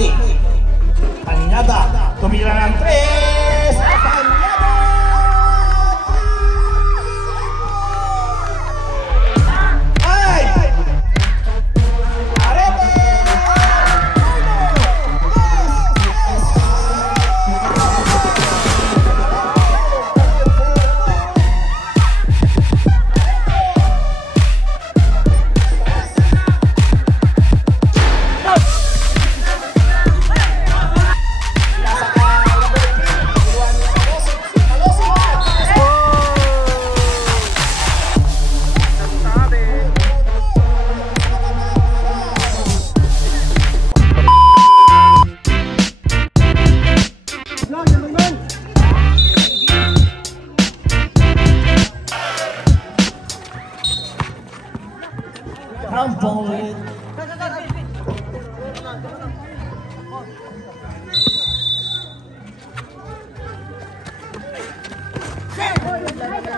play. Cañada, tumira ng 3. Cañada! Ay! Arete! Trampoline.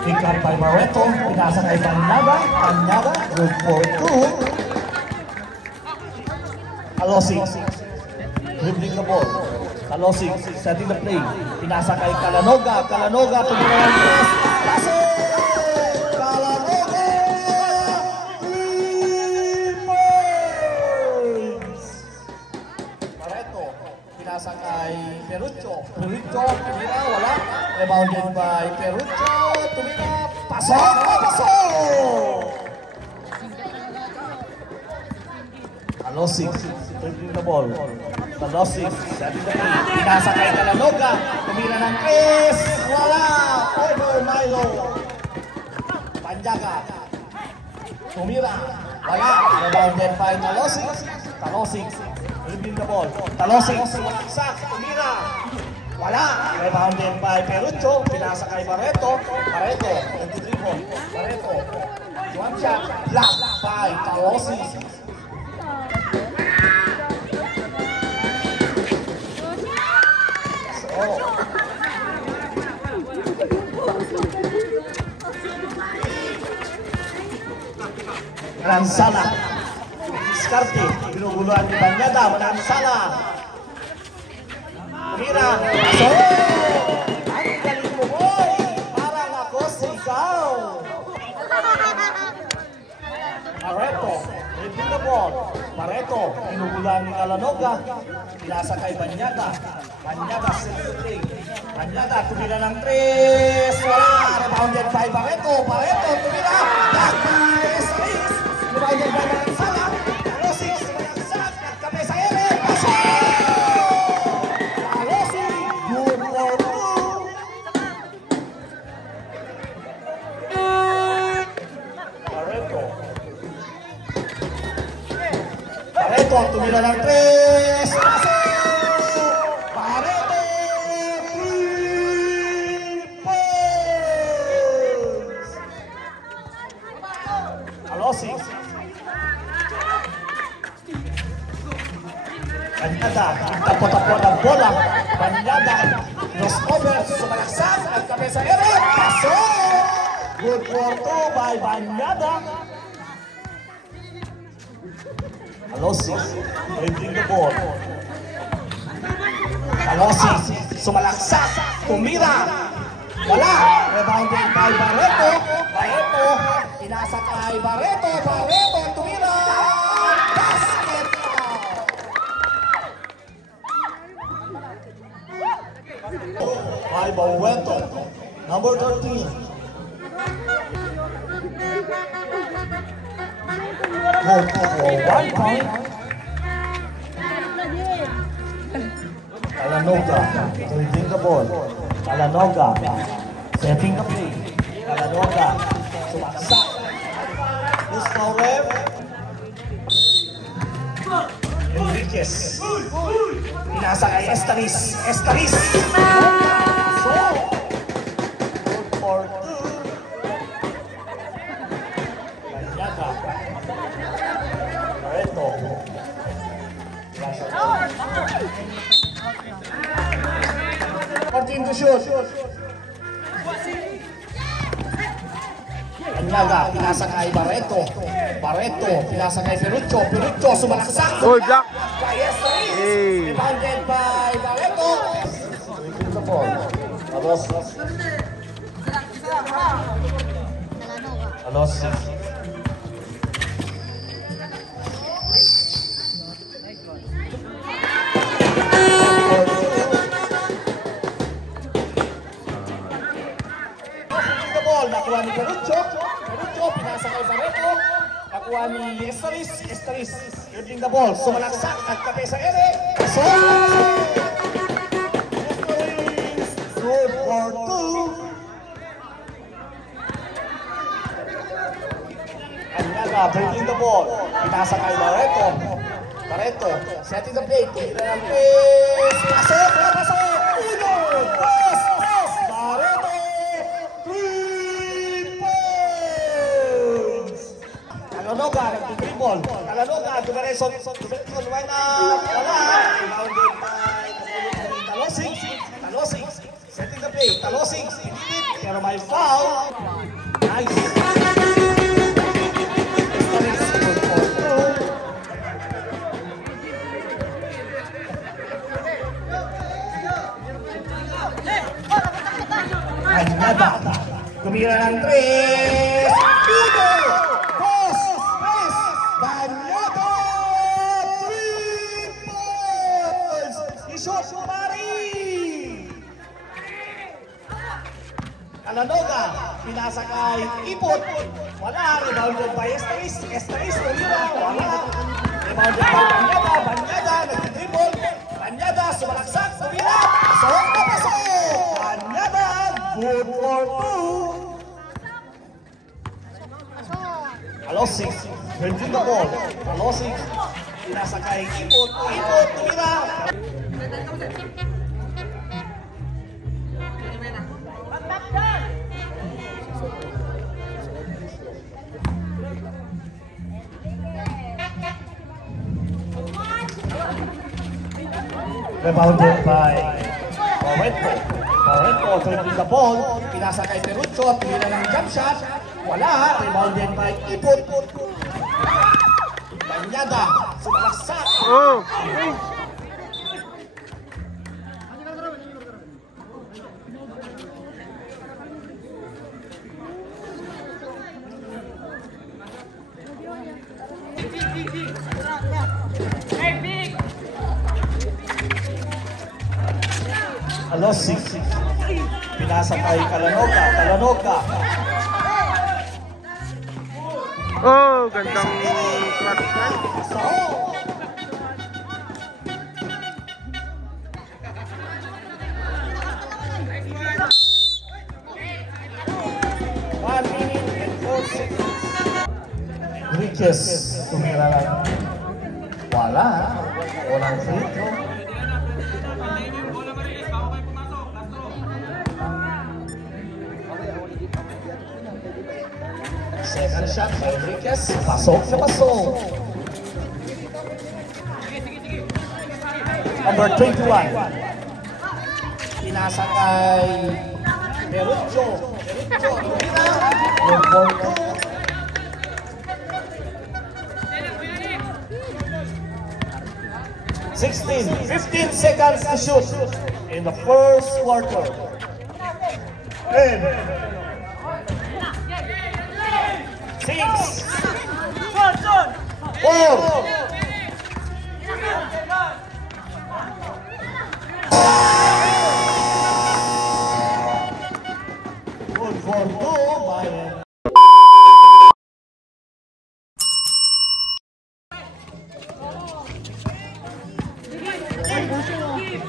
Pick up by Barreto, pinasa kay Cañada, Cañada, good for 2. Kalosik, dribbling the ball. Kalosik, setting the play. Pinasa kay Calanoga, Calanoga, tumira ng 3. Pase! Calanoga! 3 points! Barreto, pinasa kay Perucho. Perucho, tumira, wala. Rebounded by Perucho, tumira, pasok! Pasok! Kalosik, dribbling the ball. Kalosik, setting the play. Pinasa kay Calanoga, tumira ng 3. Wala! Over Milo. Panjaga. Tumira. Wala. Rebounded by Kalosik. Kalosik, dribbling the ball. Kalosik, sumaksak. Tumira. Wala. Rebounded by Perucho. Pinasa kay Barreto. Barreto, 23 ball. Barreto. One shot. Blocked by Kalosik. Manansala, diskarte, binuguluhan ni Banyada, Manansala. Tumira, pasok! Ang galing mo, boy! Parang ako si ikaw! Barreto, dribbling the ball. Barreto, binuguluhan ni Calanoga. Pinasa kay Banyada. Banyada, self-play. Banyada, tumira ng 3. Wala! Rebounded by Barreto. Barreto, tumira! Back by Space! Rebounded by Manansala. Kalosik, sumayagsak. Nagkapesa ere. Pasok! Kalosik, good for 2. Barreto. Barreto, tumira ng 3. Pasok! Banyada, tapo-tapo ng bola. Banyada, crossover, sumalaksak, nagkapesa ere, pasok! Good for 2 by Banyada. Kalosik, dribbling the ball. Kalosik, sumalaksak, tumira. Wala, rebounded by Barreto. Barreto, pinasa kay Barreto. Barreto, tumira. Basket out. By Barreto, number 13. Good for 1 point. Calanoga, dribbling the ball. Calanoga, setting the play. Calanoga, sumaksak. This foul ref. Enriquez. Pinasa kay Estaris. Estaris. So, good for 2. Banyada. Barreto. 14 to shoot. Banyada, pinasa kay Barreto. Barreto, pinasa kay Perucho. Perucho, sumalaksak. Oh, block. Yes, Alosik. Alosik. Nakuha ni Perucho, pinasa kay Barreto, nakuha ni Estaris, holding the ball, sumalaksak, nagkape sa ere, good for two. Anyaga, bringing the ball, pinasa kay Barreto, setting the plate, kailan ang pace, pasok, uno, dos, Barreto, Kalanoga, nag-dribble. Kalanoga, Dumareson, wala. Rebounded by Talosing. Setting the play. Talosing, pero may foul. Nice. Anyada, tumira ng 3. Kalanoga, pinasa kay Ipot, wala, rebounded by Estaris, tumira, wala, rebounded by Banyada, nag-dribble, Banyada, sumalaksak, tumira, pasok, Banyada, good for two. Alosik, holding the ball, Alosik, pinasa kay Ipot, tumira. Rebounded by Barreto, taking the ball, pinasa kay Perucho, tumira ng jump shot, wala, rebounded by Ipot. Banyada, sumalaksak. Alosik, pinasa kay Kalanoga. Oh, gandang clutch na. Enriquez, tumira lang. Walang free throw. Second shot by Enriquez, pasok. Number 21. Pinasa kay Perucho, tumira, number 2. 15 seconds to shoot in the first quarter. 10, 6, 4. Good for 2 by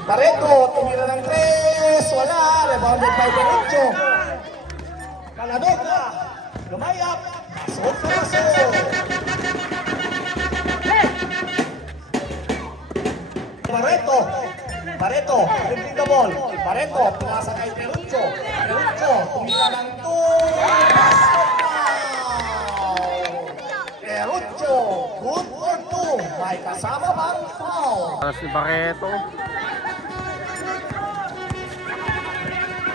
Barreto, tumira ng 3, wala, rebounded by Perucho. Kalanoga, lumayap, pasok. Barreto, dribbling the ball. Barreto, pinasa kay Perucho, tumira ng 2, Perucho, good for 2, may kasama bang foul? Para si Barreto.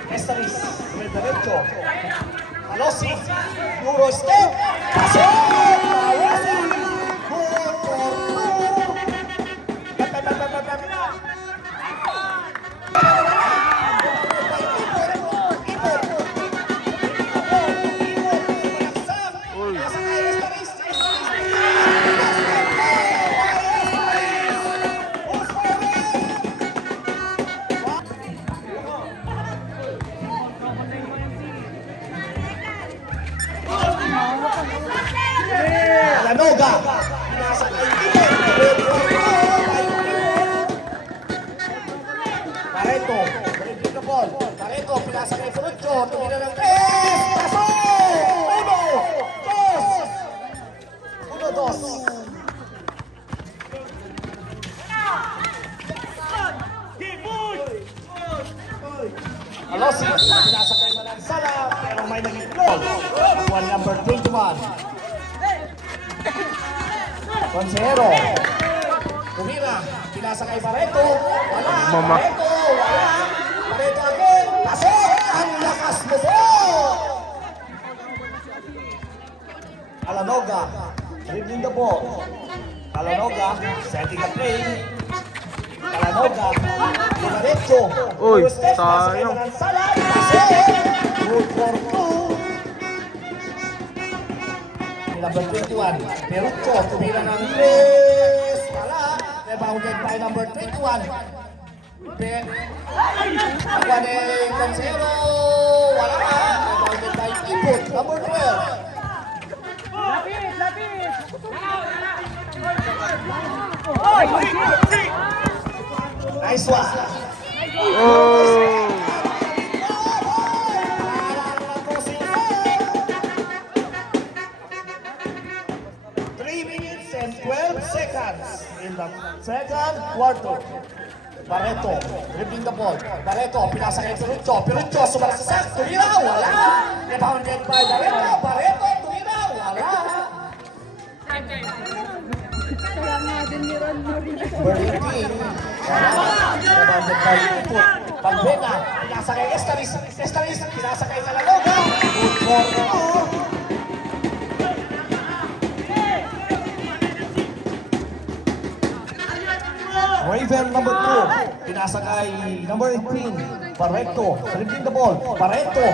Estaris, with derecho. Alosik, Euro step. Pasok! Alosik! Good for 2. Barreto, balik the ball. Barreto, pinasa kay Ferruccio. Tumira ng 3. Paso! 1, 2. 1, 2. Alosi, pinasa kay Manansala, pero may naging goal. One number 21. Consejero. Tumira, pinasa kay Barreto. Wala, Barreto, wala. Barreto again, pasok! Ang lakas mo po! Calanoga, dribbling the ball. Calanoga, setting the play. Calanoga, diretso. Uy, sayang. Good for 2. Number 21, Ferruccio, tumira ng 3. Wala. Rebounded by number 21. Nakuha ni Consejero. Wala. Rebounded by Ipot, number 12. Nice one. Oh. 3 minutes and 12 seconds in the second quarter. Barreto, dribbling the ball. Barreto, pinasa kay Ferruccio. Ferruccio, sumalaksak. Tumira, wala. Rebounded by Barreto. Barreto, tumira, wala. Berlin, rebounded by Iput. Pagbena, pinasa kay Estaris. Estaris, pinasa kay Calanoga. Good for 2. Raven number 2, pinasa kay number 18, Barreto, dribbling the ball, Barreto,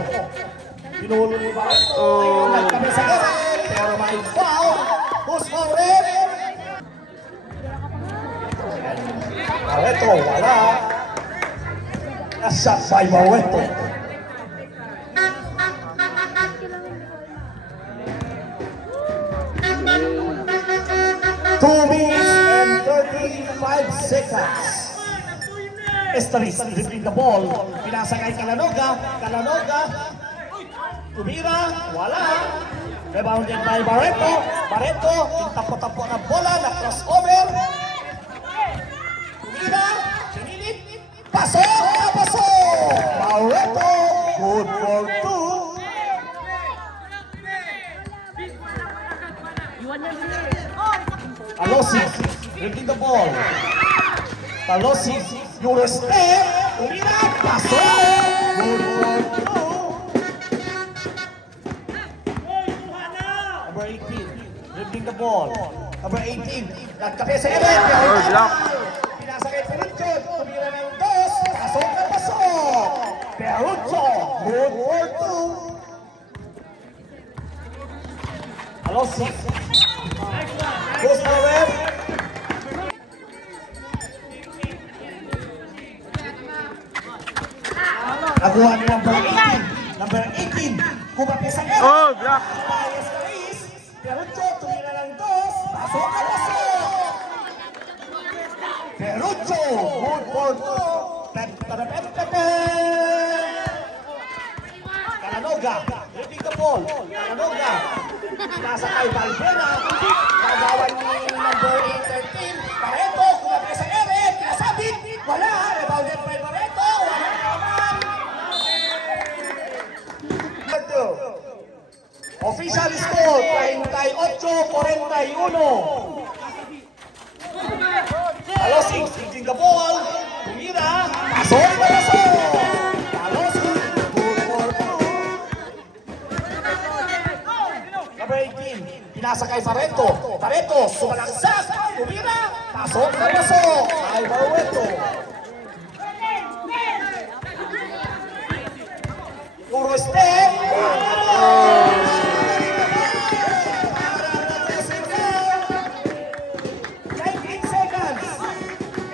pinulo ni Barreto, nagkami sa gawin, pero may foul, who's for red? Barreto, wala, na-shot by Barreto. And 35 seconds. Estaris dribbling the ball. Pinasa kay Calanoga. Calanoga. Tumira. Wala. Rebounded by Barreto. Barreto. Tapo-tapo na bola. Na-crossover. Tumira. Sinilit. Pasok. Pasok. Barreto. Good for 2. Alosi, dribbling the ball. Alosi, Eurostep, tumira, pasok! Good for 2. Number 18, dribbling the ball. Number 18, nagkape sa ere. Pinasa kay Ferruccio, tumira ng 2, pasok na pasok! Ferruccio, good for 2. Alosi. Goes forward. Nakuha ni number 18. Number 18. Kumapi sa ere. Oh, block. Bias na is. Ferruccio, tumira ng 2. Pasok na pasok. Ferruccio. Good for 2. Calanoga. Dribbling the ball. Calanoga. Nasa kay Valvena. Nagawan ni number 13. Barreto. Kumapi sa ere. Pinasabit. Wala. Rebounded by Barreto. Wala naman. Official score, 38-41. Alosi, dribbling the ball. Tumira. Pasok na pasok. Alosi. Good for 2. Number 18. Pinasa kay Barreto. Barreto, sumalaksak. Tumira. Pasok na pasok. Ay Barreto. Puro step.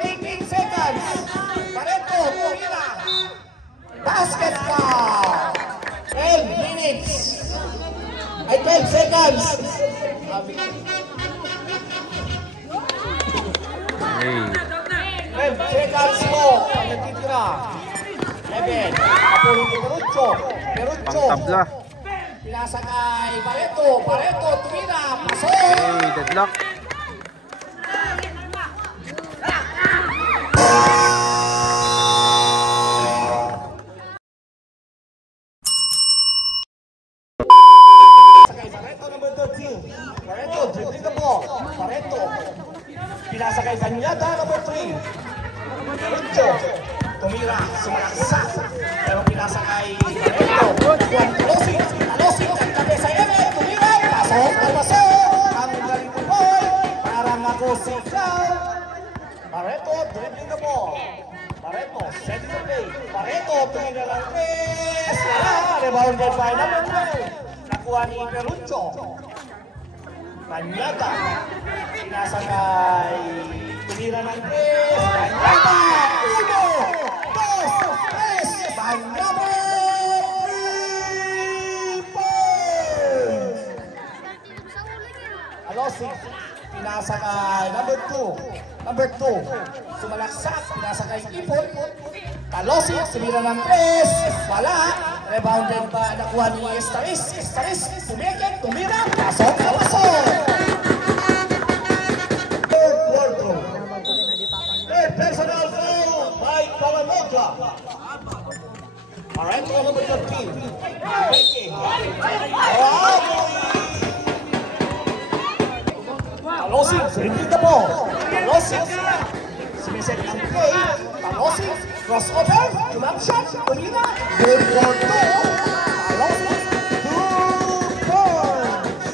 18 seconds. Barreto, tumira. Basket foul. 12 minutes. Ay, 12 seconds. 12 seconds mo. nagtitira. 11, napulong ni Perucho. Perucho. Pang-tabla. Pinasa kay Barreto. Barreto, tumira. Pasok. Hey, deadlock. Barreto, number 13. Barreto, dribbling the ball. Barreto. Pinasa kay Banyada, number 3. Perucho. Tumira, sumalaksa. Pero pinasa kay Barreto. Juan Talosing. Talosing, nagtabi sa eme. Tumira, pasok na pasok. Ang galing ko boy. Parang ako si Cal. Barreto, dribbling the ball. Barreto, setting the play. Barreto, tumira lang 3. Rebounded by number 12. Nakuha ni Perucho. Banyada. Pinasa kay tumira ng 3. Banyada. 1, 2, 3. Banyada. 3 points. Talosing. Pinasa kay number 2. Number 2. Sumalaksak. Pinasa kay Ipon. Talosing. Tumira ng 3. Wala. Rebounded pa, nakuha ni Estaris. Estaris, tumigil, tumira, pasok na pasok! Third quarter. Third personal foul by Calanoga. Barreto, number 13. Breaking. Talosing, dribbling the ball. Talosing, sumiset ang play. Talosing, crossover, jump shot, tumira. Good for 2. Talosing, 2 points.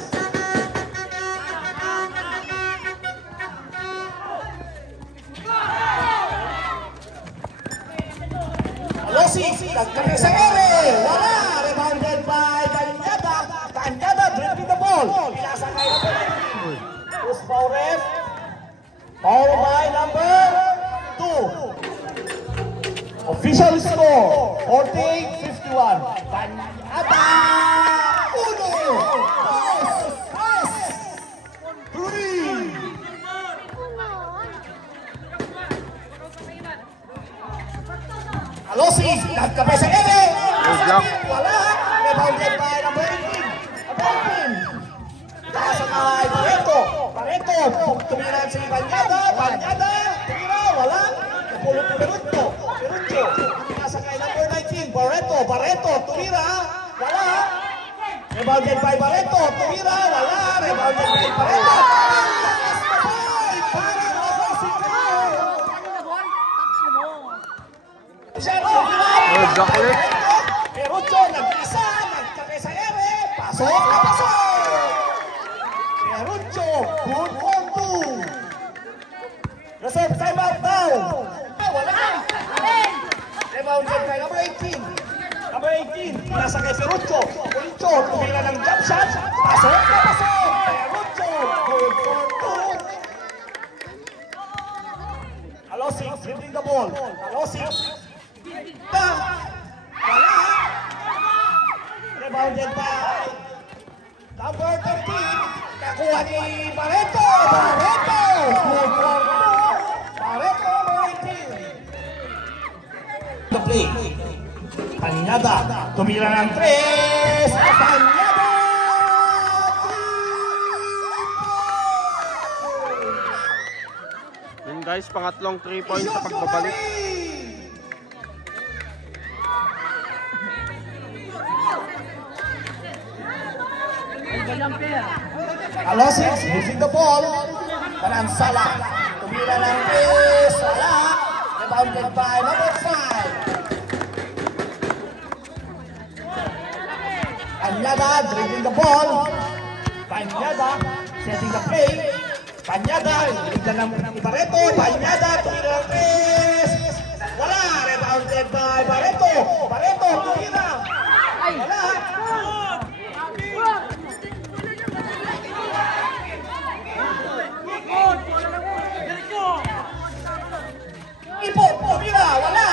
Talosing, nagkari sa ere. Wala. Rebounded by Banyada. Banyada, dribbling the ball. Pinasa kay number 9. Who's foul ref? Foul by number 2. Official score, 40-51. Banyada! 1, 2, 3. Talosing, nagkape sa ere. Wala. Rebounded by number 18. Number 18. Tasa kay Barreto. Barreto, tumira si Banyada. Banyada, tumira, wala. Napulot ni Perucho. Perucho, pinasa kay number 19. Barreto, Barreto, tumira, wala. Rebounded by Barreto, tumira, wala. Rebounded by Barreto. Perucho, nag-isa, nagkake sa ere. Pasok na pasok. Perucho, good for 2. Reserve timeout down. Wala. Rebounded by number 18. Number 18, nasa kay Perucho. Perucho, tumira ng jump shot. Pasok na pasok. Perucho, good for 2. Talosing, dribbling the ball. Talosing. Wala. Rebounded by number 13. Nakuha ni Barreto. Barreto, good for 2. Barreto, number 18. The play. Banyada, tumira ng 3. Banyada! 3 Yun guys, pangatlong 3 points sa pagbabalik. Talosing, losing the ball. Manansala, tumira ng 3. Wala. Rebounded by number 5. Banyada, dribbling the ball. Banyada, setting the play. Banyada, dribbling ng Barreto. Banyada, tumira ng 3. Wala. Rebounded by Barreto. Barreto, tumira. Wala. Ipon, tumira, wala.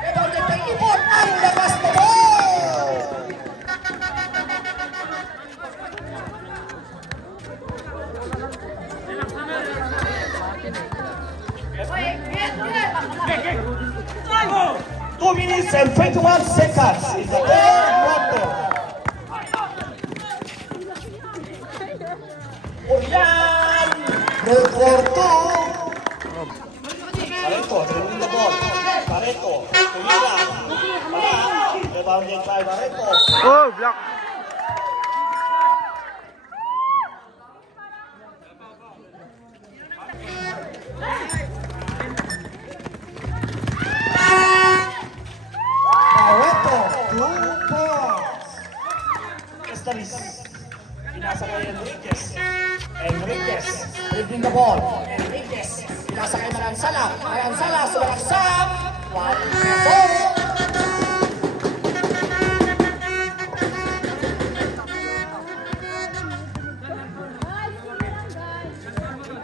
Rebounded by Ipon. Ang labas na ball. 2 minutes and 21 seconds in the third quarter. Urian! Good for 2. Barreto, dribbling the ball. Barreto, tumira. Rebounded by Barreto. Oh, block. Barreto, 2 points. Estalis. Pinasa kay Enriquez. Enriquez, dribbling the ball. Enriquez, pinasa kay Maransala. Maransala, sumalaksak. 1-0.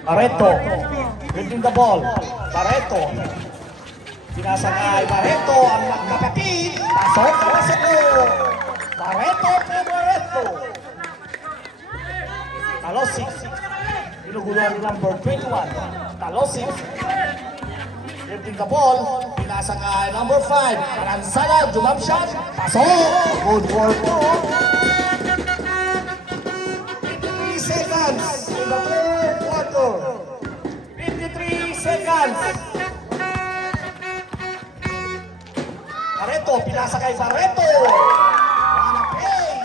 Barreto, dribbling the ball. Barreto. Pinasa kay Barreto, ang magkapatid. Pasok, pasok ko. Barreto, Barreto. Talosik. Pinuguluhan ni number 21. Talosik. Dribbling the ball. Pinasa kay number 5. Maransala, jump shot. Pasok. Good for 2. 53 seconds in the third quarter. 53 seconds. Barreto, pinasa kay Barreto. Wanna play.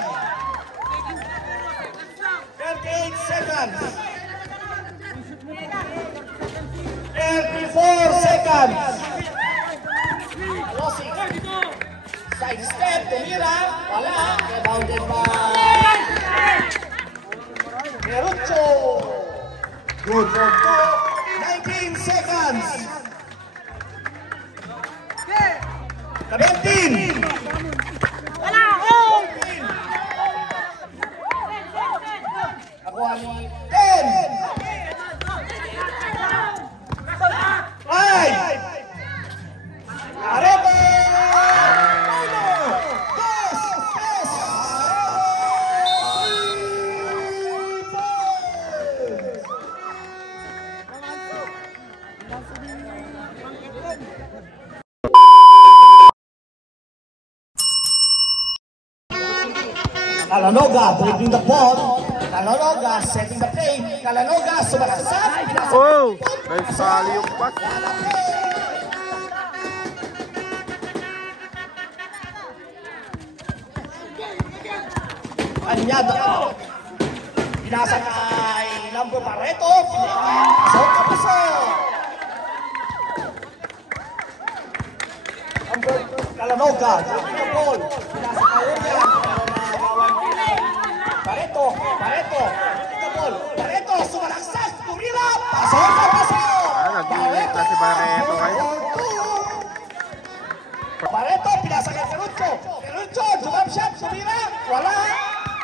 38 seconds. 34 seconds. Alosik. Side step, tumira. Wala. Rebounded by Perucho. Good for 2. 19 seconds. 17. Wala ako! Nakuha ni 10. 5. Barreto! Calanoga dribbling the ball. Calanoga setting the play. Calanoga sumalaksak. Oh, nice sali yung pass. Anyada. Pinasa kay number Barreto. Pasok ka pasok. Number Calanoga dribbling the ball. Pinasa kay Urian. Barreto, Barreto, dribbling the ball. Barreto, sumalaksak, tumira, pasok ka pasok. Nag-iinit na si Barreto, guys. Barreto, pinasa kay Perucho. Perucho, jump shot, tumira, wala.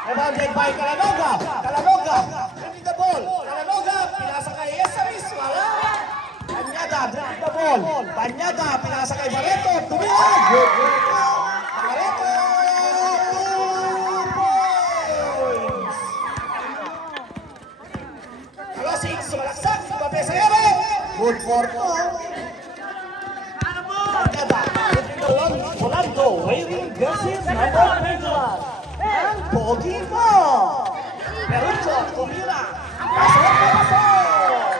Rebounded by Calanoga. Calanoga, dribbling the ball. Calanoga, pinasa kay Esaris, wala. Banyada, dribbling the ball. Banyada, pinasa kay Barreto, tumira. Good. Barreto. Sumalaksak, Papesero. Good for 2. Banyada, Rolando, waving versus number 21. And Pogi mo. Perucho, tumira. Pasok.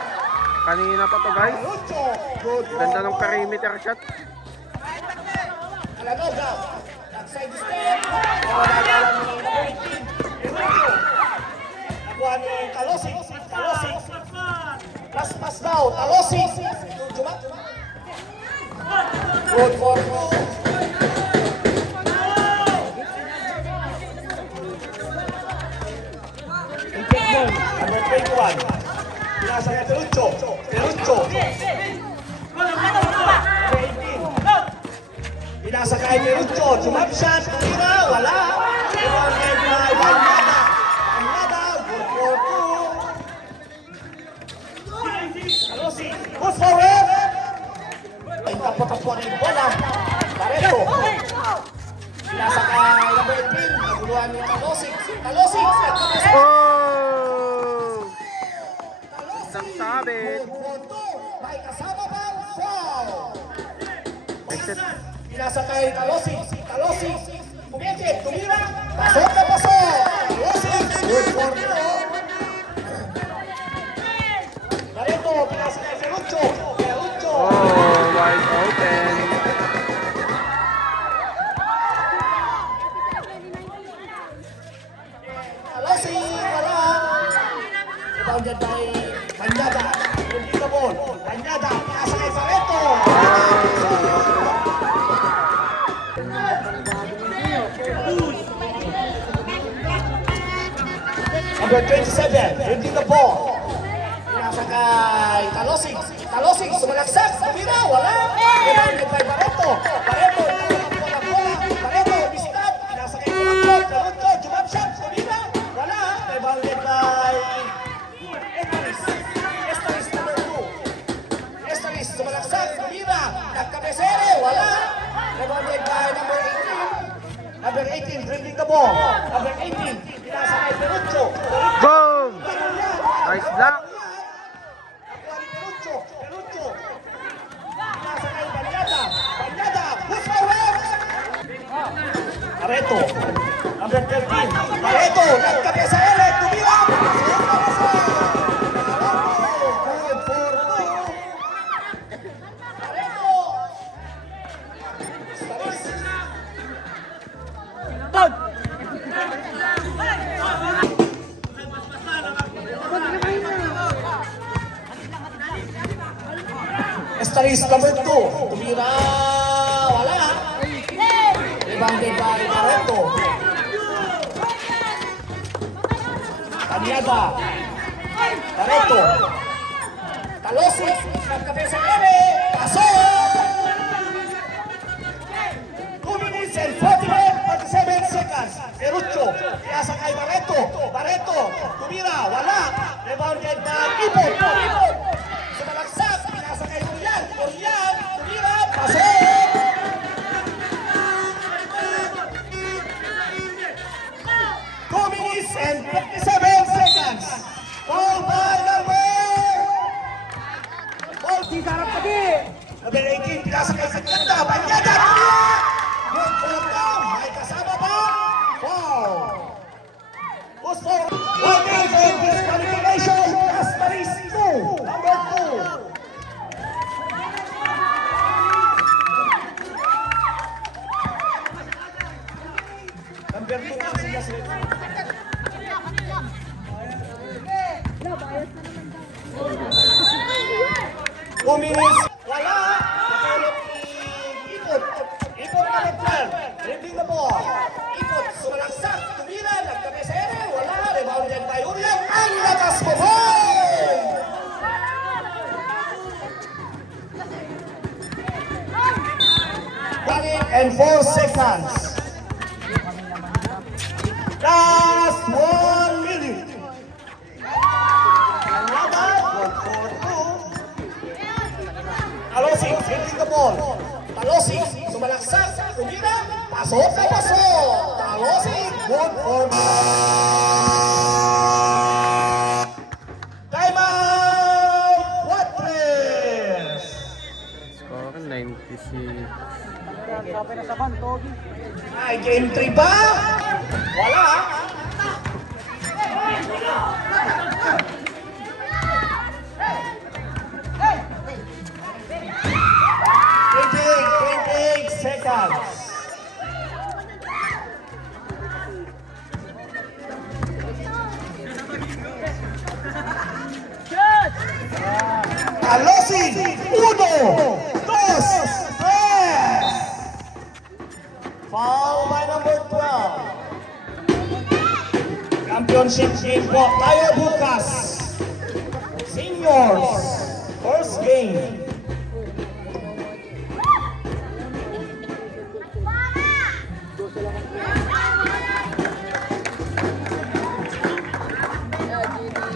Kanina pa to, guys. Perucho, good for Ganda ng perimeter shot. Calanoga, outside the step. Nakadala ni number 18. Perucho. Nakuha ni Talosik. Talosik. Pas daw, Talosik. Good for 2. Number 21. Pinasa kay Perucho. Perucho. Number 18. Pinasa kay Perucho. Jump shot. Tira. Wala. Rebounded by Banyada. Banyada. Good for 2. Talosik. Good for it. Ay tapo-tapo na yung bola. Barreto. Pinasa kay number 18. Naguluhan ni Talosik. Talosik. Oh! Isang sabit. May kasama bang foul? May set. Pinasa kay Talosig. Talosig. Pumikit. Tumira. Pasok na pasok. Talosig. Good for Nino. Barreto. Pinasa kay Ferruccio. Ferruccio. Oh, wide open. Talosig. Wala. Rebounded by Cañada. Hindi ka ball. Cañada. Pinasa kay Barreto. Number 27, hindi the ball. Pinasa kay Talosig. Talosig, sumalaksak. Tumira, wala. Rebounded by Barreto. Barreto, Barreto, mistap. Pinasa kay Ferruccio. Ferruccio, jump shot. Tumira, wala. Rebounded by Estaris. Estaris number 2. Estaris, sumalaksak. Tumira, nagkabesere, wala. Rebounded by number 18. Number 18, dribbling the ball. Number 18, pinasa kay Ferruccio. Boom! Nice block. Ferruccio. Ferruccio. Pinasa kay Cañada. Cañada, who's my ref? Barreto. Number 13, Barreto. Nagkabesere, tumira. Good for two. Barreto. Estaris. Estaris number 2. Tumira. Wala. Rebounded by Barreto. Cañada. Barreto. Talosig. Nagkabesa ere. Pasok. 2 minutes and 47 seconds. Ferruccio. Pinasa kay Barreto. Barreto. Tumira. Wala. Rebounded by Ipon. Ipon. Sumalaksak. Pinasa kay Urian. Urian. Tumira. Pasok. 2 minutes and 57 seconds. Ball by number. Ball. Sarap tadi. Number 18. Pinasa kay Cañada. Cañada. Good for them. May kasama ba? Foul. Who's for? Working for disqualification. Estaris 2. Number 2. Number 2 na sila sila. 2 minutes. Wala. Natulog ni Ipon. Ipon na nag-plan. Dribbling the ball. Ipon. Sumalaksak. Tumira. Nagkabesere. Wala. Rebounded by Urian. Ang lakas mo po! 4 seconds. Last 1 minute. Talosig, hitting the ball. Talosig, sumalaksak, tumira, pasok na pasok. Talosig, good for time out, Cuatres. Score 96. Ay, game 3 ba? Wala. Twenty-eight seconds. Talosig, 1, 2, 3. Foul by number 12. Championship game po tayo bukas. Seniors, first game.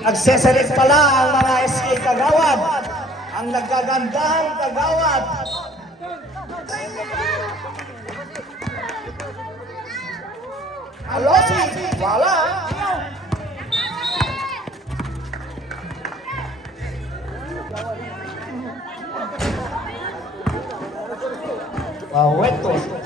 Nagseselit pala ang mga SK Kagawad. Ang nagkagandahang Kagawad. Talosig, wala. Barreto